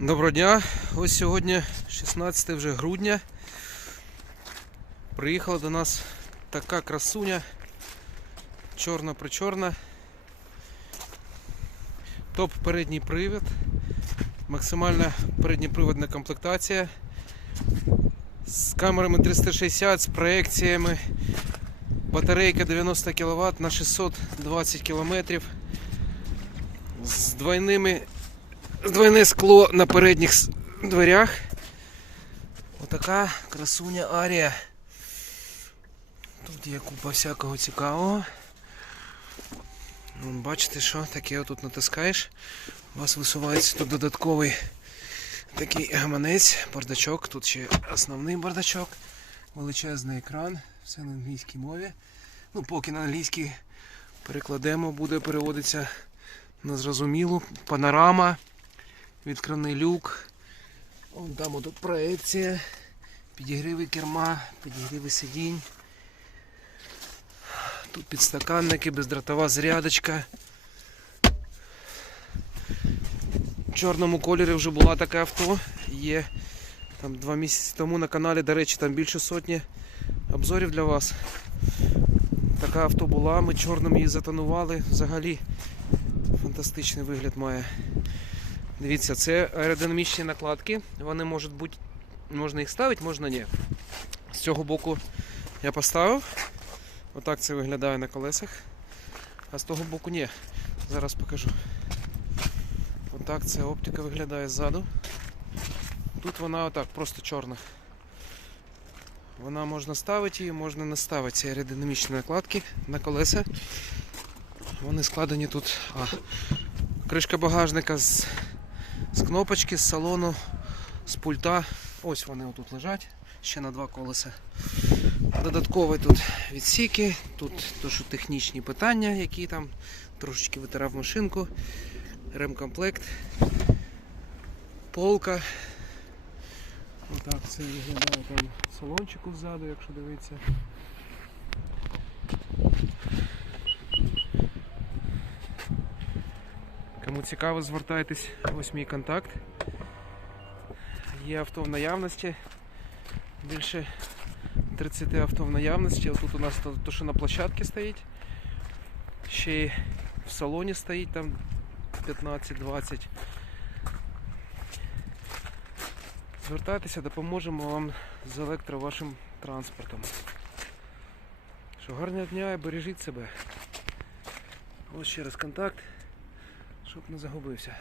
Доброго дня. Ось сьогодні 16 вже грудня. Приїхала до нас така красуня. Чорна причорна. Топ передній привід. Максимальна передньоприводна комплектація. З камерами 360, з проекціями. Батарейка 90 кВт на 620 км. З двойними Двойне скло на передніх дверях. Отака красуня Арія. Тут є купа всякого цікавого. Вон, бачите, що таке отут натискаєш. У вас висувається тут додатковий такий гаманець, бардачок. Тут ще основний бардачок, величезний екран, все на англійській мові. Ну, поки на англійській перекладемо, буде переводитися на зрозумілу. Панорама. Відкривний люк. Вон там тут проекція. Підігріви керма, підігріви сидінь. Тут підстаканники, бездротова зарядочка. В чорному кольорі вже була таке авто. Є там два місяці тому на каналі, до речі, там більше сотні обзорів для вас. Така авто була, ми чорним її затонували. Взагалі фантастичний вигляд має. Дивіться, це аеродинамічні накладки. Вони можуть бути, можна їх ставити, можна ні. З цього боку я поставив. Отак це виглядає на колесах. А з того боку ні. Зараз покажу. Отак ця оптика виглядає ззаду. Тут вона отак, просто чорна. Вона можна ставити її, можна не ставити ці аеродинамічні накладки на колеса. Вони складені тут. А, кришка багажника з з кнопочки, з салону, з пульта. Ось вони отут лежать, ще на два колеса. Додаткові тут відсіки, тут то, технічні питання, які там трошечки витирав машинку, ремкомплект, полка. Отак це виглядає там салончику ззаду, якщо дивитися. Кому цікаво, звертайтесь, ось мій контакт. Є авто в наявності. Більше 30 авто в наявності. Тут у нас то, що на площадці стоїть. Ще й в салоні стоїть там 15-20. Звертайтеся, допоможемо вам з електро вашим транспортом. Що гарного дня і бережіть себе. Ось ще раз контакт щоб не загубився.